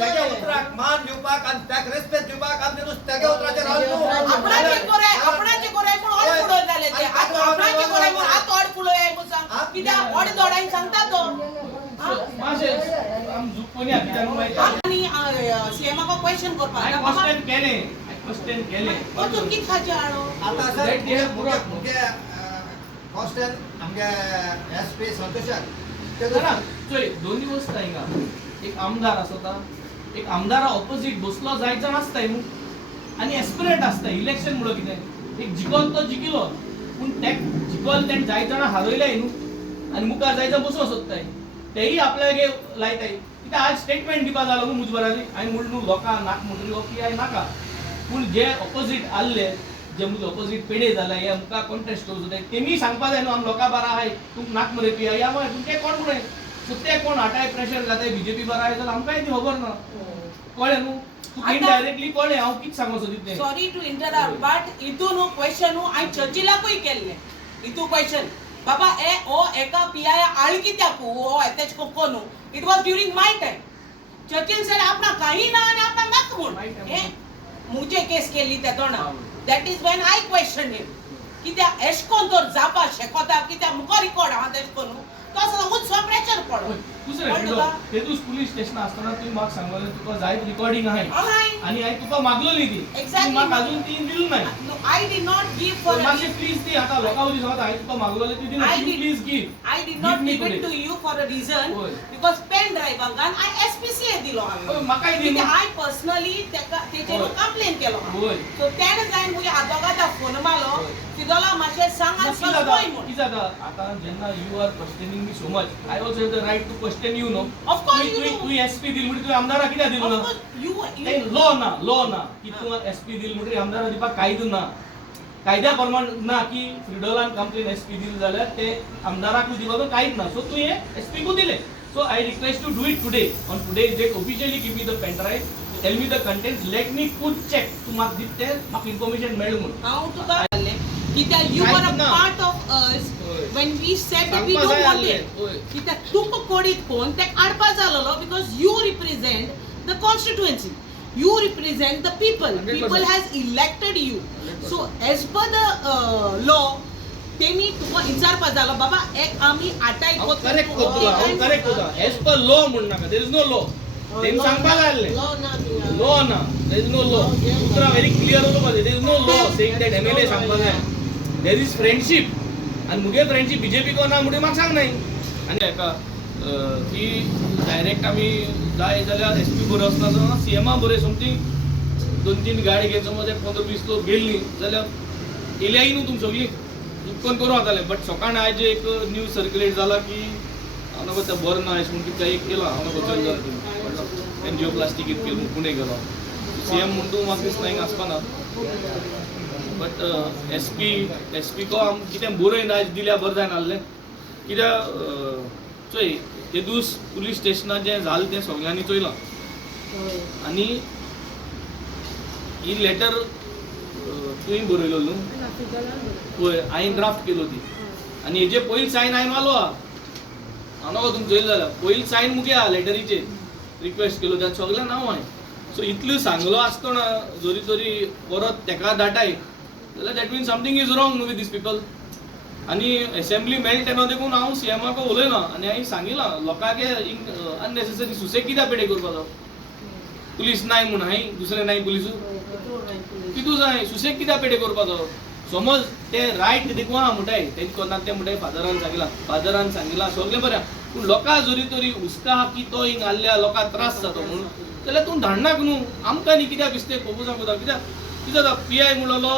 तेगे उतराक मान दिवपाक आनी त्याक रेस्पेक्ट दिवपाक आमचे नुस्तें तेगे उतराचेर रावलो आपणाचे गोरे म्हूण ओड पुडोय जाले ते आतां आपणाचे गोरे म्हूण आतां ओड पुडोय म्हूण सांग कित्याक ओड दोडायन सांगता तो माशे आम जुपणी कित्याक माहिती आनी सीएमाक क्वेश्चन करपाक क्वेश्चन केले वचून कित खाचे हाडो आतां सर मुगे हॉस्टेल आमगे एसपी संतोशाक चोय दोन्ही वस्त हिंगा एक आमदार आसता एक आमदारा ऑपोजिट बसलो जायत जाण आसताय न्हू आनी एस्पिरंट आसता इलेक्शन म्हणून कितें एक जिकोन तो जिकिलो पूण तेक जिकोन तेण जायत जाणां हारयल्याय न्हू आनी मुखार जायत जाण बसूंक सोदताय तेही आपल्यागे लायताय कित्याक आज स्टेटमेंट दिवपा जालो न्हू मुजबरानी हांवें म्हणून न्हू लोकां नाक म्हणटरी हो पीआय नाका पूण जे ऑपोजिट आसले जे मुजे ऑपोजिट पेडे जाले हे मुखार कॉन्टेस्ट करूं सोदताय तेमी सांगपा जाय न्हू आमी लोकां बारा आहाय तुमकां नाक मरे पीआय या मरे तुमचे कोण म्हणून सो ते कोण हाटाय प्रेशर घाताय बीजेपी बारा आहाय जाल्यार आमकांय ती खबर ना कळ्ळें न्हू तूं इनडायरेक्टली कळ्ळें हांव कितें सांगूं सोदितलें सॉरी टू इंटरप्ट बट इतू न्हू क्वेश्चन न्हू हांवें चर्चिलाकूय केल्लें इतू क्वेश्चन बाबा ओ एका पीआय आळ कित्याक हो एतेच कोको न्हू it was during my time चर्चिन सेड आपणा काही ना आनी आपणा नाक म्हूण हे मुजे केस केल्ली त्या तोंडा that is when I question him कित्याक एश कोन तर जावपा शेकोता कित्याक मुको रिकॉर्ड आहा तेश कोन तो असो उंच प्रेशर पडो दुसरें तेदूस पुलीस स्टेशन आसतना तुवें म्हाका सांगलें तुका जायत रिकॉर्डिंग आहाय आनी हांवें तुका मागलोली ती म्हाका अजून ती दिली ना I did not give for मातशें प्लीज ती आतां लोकां उली सांगता हांवें तुका मागलोली ती दी please give I did not give it to you for a reason because pen drive angan I SPCA dilo हांवें म्हाकाय दी I personally तेचेर कंप्लेन केलो सो तेणे जायन मुगे आदोगादा फोन मारलो तिदोला मातशें सांग आनी सांगोय म्हूण कितें जाता आतां जेन्ना you are questioning me so much I also have the right to question you know of course you तू एसपी दिल म्हणटा तुवें आमदारा कित्याक दिलो ना यू लॉ ना की तू एसपी दिल म्हणटा आमदारा दिवपाक कायदो ना कायद्या प्रमाण ना की फ्रिडोलान कंप्लेन एसपी दिली जाल्यार ते आमदाराक दिवपाक कांयच ना सो तू हे एसपी को दिले so I request to do it today on today date officially give me the pen drive tell me the content let me put check तू म्हाका दिते म्हाका इन्फॉर्मेशन मेळ्ळी म्हणून हांव तुका कित्याक you are a part of us when we said that we don't want it कित्याक तुका कोडीत कोण ते आडपा जालोलो because you represent the constituency you represent the people 100%. People has elected you 100%. So as per the law तेमी तुका विचारपा जालो बाबा एक आमी आटाय correct होता as per law म्हण नाका देयर इज नो लॉ तेम सांगपा लागले लॉ ना देयर इज नो लॉ उतरा व्हेरी क्लियर होतो there is no law saying that MLA सांगपा जाय देयर इज फ्रेंडशिप आणि मुगे फ्रेंडशिप बीजेपी को ना म्हणून म्हाका सांग नाही आणि एका ती डायरेक्ट आमी जाय जाल्यार एसपी बरो आसता सीएमा बरे समथींग 2-3 गाडी घेवन समज 15-20 लोक गेल्ली जाल्यार येयल्याय न्हू तुम सगळीं इतकोन करूं जातालें बट सकाळीं आयज एक न्यूज सर्क्युलेट जाला की हांव नगो तें बरें ना अशें म्हणून कितें एक केला हांव नगो चल जालें एनजिओप्लास्टीक इतकें केलें पुणे गेलो सीएम म्हणून तूं म्हाका दिसता हिंगा आसपाना बट एसपी को आम कितें बरयन आयज दिल्यार बरें जायना आसलें कित्याक चोय ते दीस पुलीस स्टेशनार जें जालें तें सगळ्यांनी चोयलां आनी ही लेटर तुवें बरयलो न्हू पळय हांवें ड्राफ्ट केलो ती आनी हेजे पयली सायन हांवें मारलो हांव नगो तुमकां चोयलो जाल्यार पयली सायन मुगे आहा लेटरीचेर रिक्वेस्ट केलो त्या सगळ्यांक नांव हांवें सो इतलो सांगलो आसतना जोरी जोरी परत तेका धाटाय जाल्यार that mean something is wrong न्हू विथ दीस पीपल आनी एसेंब्ली मेळ्ळी तेन्ना देखून हांव सीएमाक उलयना आनी हांवें सांगिलां लोकांक अननेसेसरी सुसेग कित्याक पेडे करपाचो पुलीस नाय म्हूण हांवें दुसरें नाय पुलीस कितू जाय सुसेग कित्याक पेडे करपाचो समज ते रायट देखून आहा म्हणटाय तेंच कोणाक ते म्हणटाय फादरान सांगिलां सगळें बरें पूण लोकां जोरी तरी हुस्का आहा की तो हिंग आल्ल्या लोकांक त्रास जाता म्हणून जाल्यार तूं धाडनाक न्हू आमकां न्ही कित्याक दिसते खूब सांगता कित्याक कितें जाता पीआय म्हणलो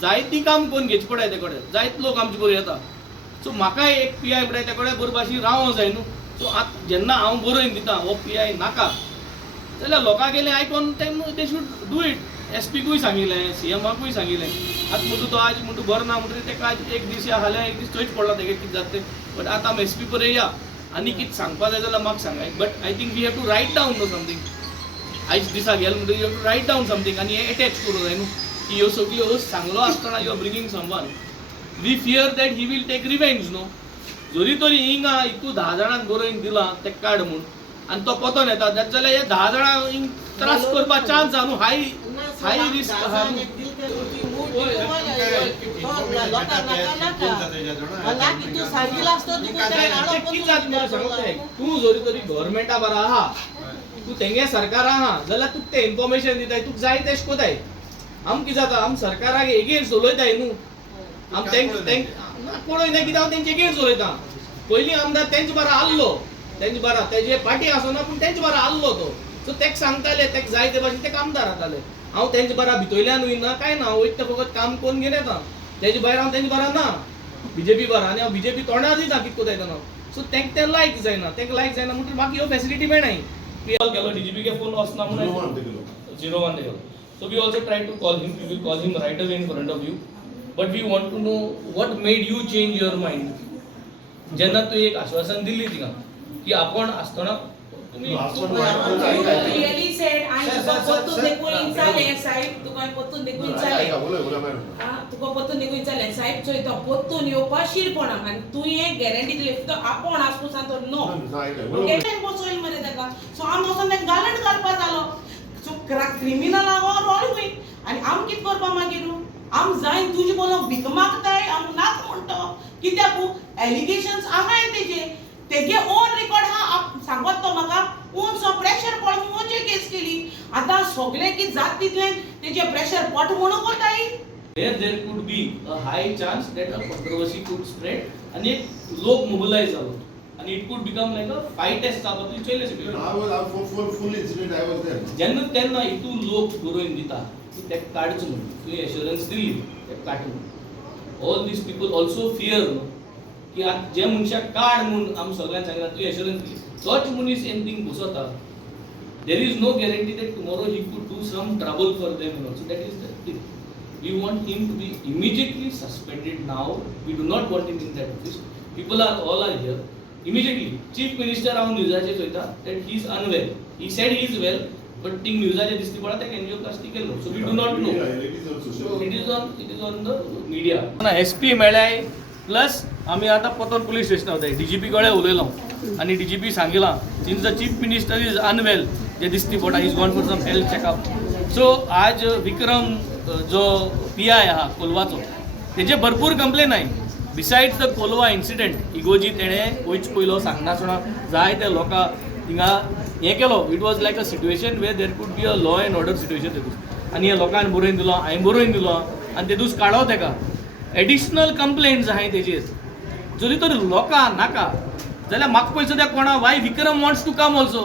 जायती काम कोण घेवचे पडाय ते कडेन जायत लोक आमचे बरोबर येता सो म्हाकाय एक पीआय म्हणटाय ते कडेन बरे भाशेन रावोंक जाय न्हू सो आतां जेन्ना हांव बरयन दिता हो पीआय नाका जाल्यार लोकां गेले आयकोन ते शूड डू इट एसपीकूय सांगिल्लें सीएमाकूय सांगिल्लें आतां म्हणटा तो आज म्हणटा बरो ना म्हणटा तेका आज एक दीस हाल्या एक दीस थंयच पडला तेगे कितें जाता तें बट आतां आमी एसपी पर्यंत या आनी कितें सांगपा जाय जाल्यार म्हाका सांगाय but I think we have to write down no something आयज दिसा गेलो म्हणटा you have to write down something आनी हें अटॅच करूं जाय न्हू की ह्यो सगळ्यो सांगलो आसतना you are bringing someone we fear that he will take revenge न्हू जोरी तरी हिंगा इतू 10 जाणांक बरोवन दिलां तें काड म्हूण आणि तो पोतोन येता जाल्यार हे 10 जाणांक त्रास करपा चान्स आहा न्हू हाय रिस्क आहा तू जरी तरी गव्हर्मेंटा बरो आहा तू तेंगे सरकार आहा जाल्यार तुका ते इन्फॉर्मेशन दिताय तुका जाय तेश कोताय आम कितें जाता आम सरकाराक एगेन्स्ट उलयताय न्हू आम पळयना कित्याक हांव तेंचे एगेन्स्ट उलयता पयलीं आमदार तेंचे बारा आल्लो तेंचे बारा तेजे पार्टी आसना पूण तेंचे बारा आल्लो तो सो तेका सांगताले तेका जाय ते भाशेन तेका आमदार जाताले हांव तेंचे बारा भितरल्यान वयना काय ना वयता फकत काम करून घेवन येता तेजे भायर हांव तेंचे बारा ना बीजेपी बारा आनी हांव बीजेपी तोंडार दिता कितें कोताय तेन्ना सो तेंका तें लायक जायना तेंका लायक जायना म्हणटकीर म्हाका ह्यो फॅसिलिटी मेळनाय कॉल केलो डीजीपी के फोन वचना म्हणून 01 तेगेलो so we also tried to call him we will call him right away in front of you but we want to know what made you change your mind जेन्ना तू एक आश्वासन दिल्ली तिका की आपण आसतना तुम्ही really said I pottu dekun inchale sahib tuka pottu dekun inchale tuka pottu dekun inchale sahib choi to pottu yeopa shirpona and tu ye guarantee dile to आपण आसपू सांगतो no okay time बसोईल मरे ताका so आम वचोन ते गालंड घालपा जालो so criminal आवर all गोई आणि आम कित करपा मागीर आम जाय तुजी बोलो भीक मागताय आम नाक म्हणतो कित्याक एलिगेशन्स आहाय तेगे ओन रेकॉर्ड हा सांगत तो म्हाका ओन सो प्रेशर पड म्हणून जे केस केली आता सगळे की जात तितले तेजे प्रेशर पट म्हणून करताय there could be a high chance that a controversy could spread and एक लोक mobilize जालो and it could become like a fight as जालो तू चले सगळे I was full incident I was there जेन्ना तेन्ना इतू लोक बरोवन दिता की ते काडचो म्हणून तू एश्योरन्स दिली ते काड म्हणून all these people also fear की जे मनशाक काड म्हणून आम सगळ्यांक सांगला तू एश्योरन्स दिली तोच मनीस एनीथिंग बसता there is no guarantee that tomorrow he could do some trouble for them also that is the thing we want him to be immediately suspended now we do not want him in that office people are all are here immediately chief minister on newsache soita that he is unwell he said he is well but thing newsache disti pada that NGO casti kello so we do not know it is on the media na SP मेळ्याय plus आमी आता पतन police station वताय DGP कळे उलयलो आणि DGP सांगिला since the chief minister is unwell जे दिसती पडा is gone for some health checkup so आज विक्रम जो PI आहा कोलवाचो तेजे भरपूर complain I besides the Colva incident इगोजी तेणे वयच पयलो सांगनासतना जाय ते लोकां थिंगा हे केलो it was like a situation where there could be a law and order situation तेतूस आनी हे लोकांनी बरोवन दिलो हांवें बरोवन दिलो आनी तेतूस काडो तेका एडिशनल कंप्लेंट्स आहाय तेजेर जरी तर लोकां नाका जाल्यार म्हाका पळय सद्या कोणा why Vikram wants to come also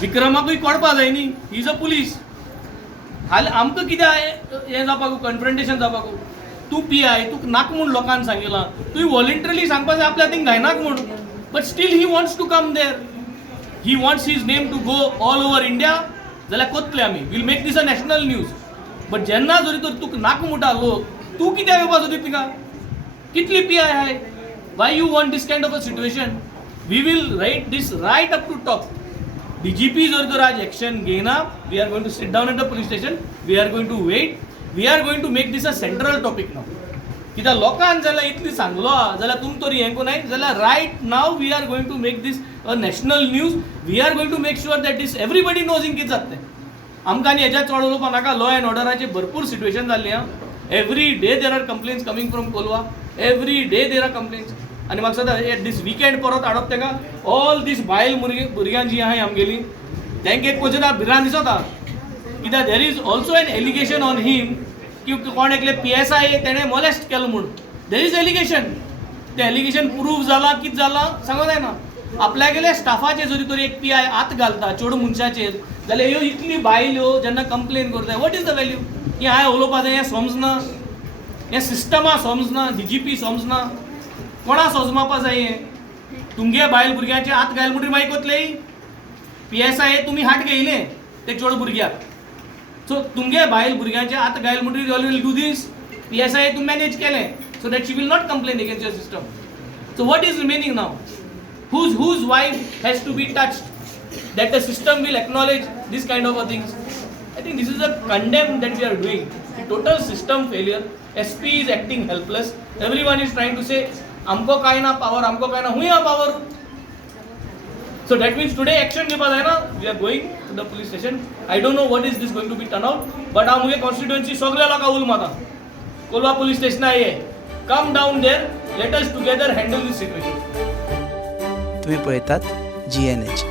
विक्रमाकूय कोडपा जाय न्ही ही इज अ पुलीस हाल्या आमकां कितें हें जावपाक कन्फ्रंटेशन जावपाक तूं PI तुका नाका म्हूण लोकांनी सांगिलां तुवें वॉलंटरीली सांगपा जाय आपल्या थिंग घायनाक म्हूण but still he wants to come there he wants his name to go all over India जाल्यार कोतले आमी will make this a national news but जेन्ना जरी तर तुका नाका म्हणटा लोक तूं कित्याक येवपा सोदी थिंगा कितली PI आहाय why you want this kind of a situation we will write this write up to top DGP जर तर आज एक्शन घेना we are going to sit down at the police station we are going to wait we are going to make this a central topic now कित्याक लोकांक जाल्यार इतली सांगलो जाल्यार तुमकां तरी हें कोनाय जाल्यार right now we are going to make this a national news we are going to make sure that this everybody knows in कितें जातलें आमकां आनी हेज्या चड उलोवपा नाका लॉ एंड ऑर्डराचेर भरपूर सिट्युएशन जाल्ली आहा every day there are complaints coming from Colva every day there are complaints आनी म्हाका सद्या एट दीस विकेंड परत हाडप तेका ऑल दीस बायल भुरग्यां जीं आहाय आमगेली तेंका एक क्वेश्चन भिरांत दिसता कित्याक there is also an allegation on him की कोण एकले PSI तेणें मॉलेस्ट केलो म्हूण देर इज एलिगेशन तें एलिगेशन प्रूव जालां कितें जालां सांगूंक जायना आपल्यागेल्या स्टाफाचेर जरी तरी एक PI हात घालता चेडूं मनशाचेर जाल्यार ह्यो इतली बायल्यो जेन्ना कंप्लेन करता वॉट इज द वॅल्यू की हांवें उलोवपा जाय हें समजना हें सिस्टमा समजना DGP समजना कोणा समजपाक जाय हें तुमगे बायल भुरग्यांचे हात घाल म्हणटरी मागीर कोतले PSI तुमी हात घेयले ते चेडूं भुरग्याक सो तुमगे बायल भुरग्यांचे हात घाल म्हणटरी all will do this PSI तुमी मॅनेज केलें so that she will not complain against your system so what is remaining now whose wife has to be touched that the system will acknowledge this kind of a things I think this is a condemn that we are doing the total system failure SP is acting helpless everyone is trying to say amko kai na power amko kai na huya power So that means today action घेवपा जायना. We are going to the police station. I don't know what is this going to be turn out, but हांव मुगे constituency सगळ्या लोकांक उल मारता. Kolwa police station ये. Come down there. Let us together handle this situation. तुम्ही पळयतात GNH.